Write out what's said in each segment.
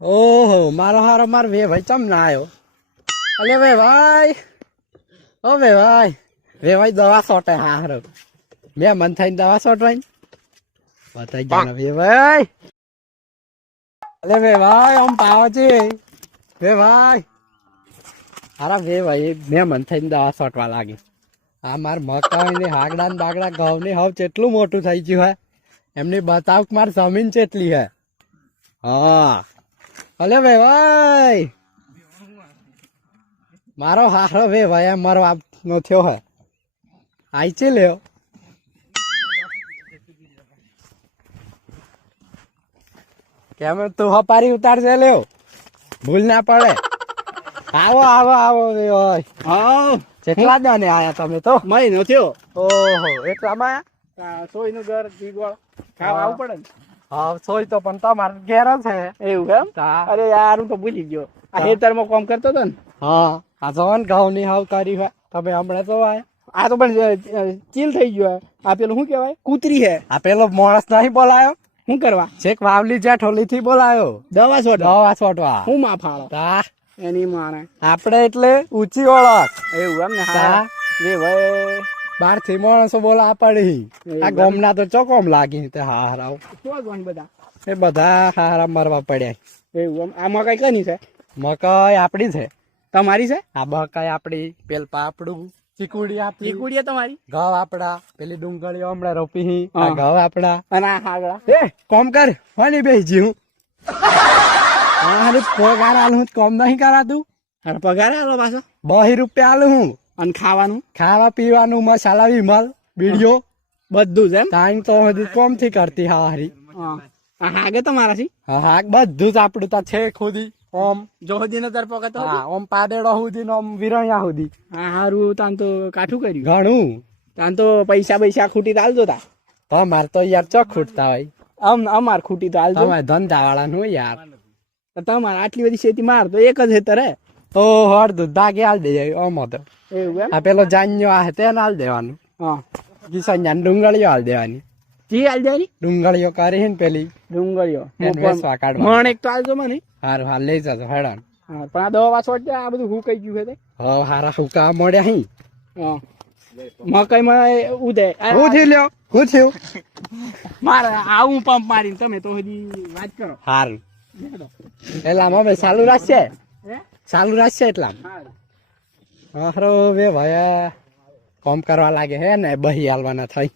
ઓહો મારો હારો માર વે ભાઈ ચમ ના આવ્યો. અલે વે ભાઈ, ઓ વે ભાઈ દવા સોટે હારો. બે મન થઈને દવા સોટવાઈ બતાઈ જાને વે ભાઈ. અલે વે ભાઈ આમ પાવો છે વે ભાઈ. હારા વે ભાઈ બે મન થઈને દવા સોટવા લાગી. આ માર મકાઈ ને હાગડા ને બાગડા ઘઉં ને હવે કેટલું મોટું થઈ ગયું હે. એમની બતાવ માર જમીન કેટલી હે. હા અલે વે ભાઈ મારો હારો વે ભાઈ એમ મારો આપ નો થયો હે. આઈ છે લ્યો કેમ તું હપારી ઉતારશે લ્યો ભૂલ ના પડે. આવો આવો આવો વે ભાઈ. હા કેટલા દાને આયા તમે તો? મહિનો થયો. ઓહો એટલામાં સોય નું ઘર જીગવાળ ખાવા આવવું પડે ને. હા સોય તો પણ તમારે ઘેર જ છે એવું એમ? તા. અરે યાર હું તો ભૂલી ગયો. આ ખેતરમાં કામ કરતો હતો ને. હા આ જવાન ઘઉં ની હાવ કરી હોય તમે હમણાં તો આયા. આ તો પણ ચીલ થઈ ગયો. આ પેલું શું કેવાય કૂતરી હે. આ પેલો માણસ નહીં બોલાયો શું કરવા? છેક વાવલી જેઠોલી થી બોલાયો દવા છોડ. દવા છોટવા. હું માં ફાળો તા એની માણે. આપડે એટલે ઊંચી ઓળખ. એવું એમ ને? તા હા વે ભાઈ બાર થી માણસો બોલા પડી. આ એવું ગોમના તો ચોકોમ લાગી તે હારાવ શું જોન બધા એ બધા હારા મરવા પડ્યા. એવું એમ? આ મકાઈ કની છે? મકાઈ આપડી છે. તમારી છે? આ બકાઈ આપડી, પેલ પાપડું ચીકુડી આપડી, ચીકુડીયા તમારી? ઘઉં આપડા, પેલી ડુંગળીઓ હમણાં રોપી. આ હા. ઘઉં આપડા. અને આ હાગડા એ કોમ કર હોની બેસી હું. પગાર આલું હું કોમ નહીં કરાતું. અને પગાર આલો પાછો? 2 રૂપિયા આલું હું. અને ખાવાનું ખાવા પીવાનું મસાલા વિમલ બીડીઓ બધું જ એમ? ટાઈમ તો હજી કોમ થી કરતી હારી. હા. આ હાગે તમારાથી હા હા બધું જ આપણું તો છે ખુદી ઓમ. જોહદી નો તરફો કરતો હા ઓમ પાદેડો સુધી ને ઓમ વિરણ્યા સુધી હા હારું તાન તો કાઠું કર્યું. ઘણું. તાન તો પૈસા ખૂટી તો આલજો તા. તો મારે તો યાર ચોક ખૂટતા હોય. અમાર ખૂટી તો આલજો. તમે ધંધા વાળા નું યાર. તમારે આટલી બધી શેતી માર તો એક જ હેતર હે. તો હળદૂધ દાગે હાલ દે ઓમ તો. એવું એમ? આ પેલો જાન્યો આ તેને હાલ દેવાનું. હા. કિસાન ડુંગળીઓ હાલ દેવાની. જી આલ દેવાની? ડુંગળીઓ કરી ને પેલી ડુંગળીઓ એને વેચવા કાઢવા. મણ એક તો આલજો મને. હારું હાલ લઈ જજો હેડન. હા પણ આ દવા વાછોડ દે. આ બધું હું કઈ ગયું છે તે. હવે હારા હુકા મળ્યા હી. હા મકાઈમાં ઉદય હું થયું લ્યો હું થયું. મારે આવું પંપ મારીને તમે તો હજી વાત કરો. હારું એટલા અમે ચાલુ રાખશે હે? ચાલુ રાખશે એટલા હારું. હારો બે ભાઈ કોમ કરવા લાગે હે ને બહી હાલવાના થઈ.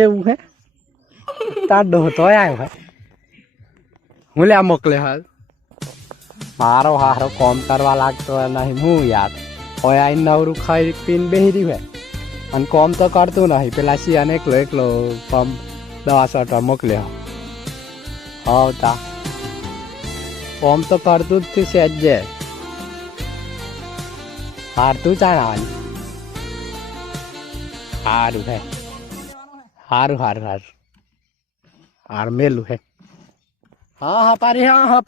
એવું હે તાર ડો તો આવ્યો હે હું લ્યા મોકલે હાલ. મારો હારો કોમ કરવા લાગતો નહીં હું યાર. હોય આઈ નવરું ખાઈ પીને બેહી રહ્યું હે અને કોમ તો કરતું નહીં. પેલા શિયાને એકલો પંપ દવા છોટવા મોકલ્યો. હવ તા કોમ તો કરતું જ છે જ. હારતું ચાણવાની હારું હે. હારું હાર મેલું હે. હા પારી હારું.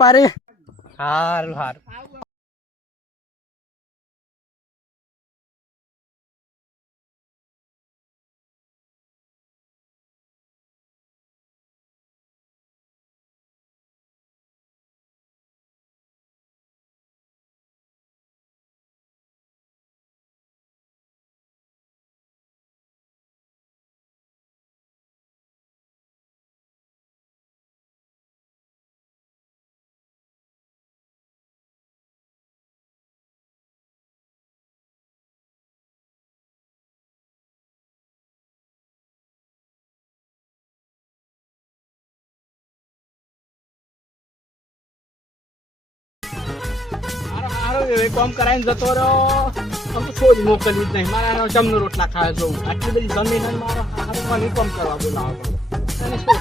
હવે કોમ કરાવીને જતો રહ્યો આમ તો છોડી મોકલવી જ નહીં મારા જમનો રોટલા ખાવા જવું આટલી બધી જમીન અને મારો હારું મને કોમ કરવા બોલાવો પડે અને શું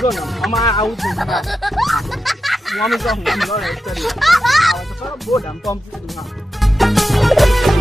જો ને આમાં આવું જ નહીં હું આમ કહું આમ લડાઈ કરી આવો તો ખરો બોડ આમ કોમ કીધું ના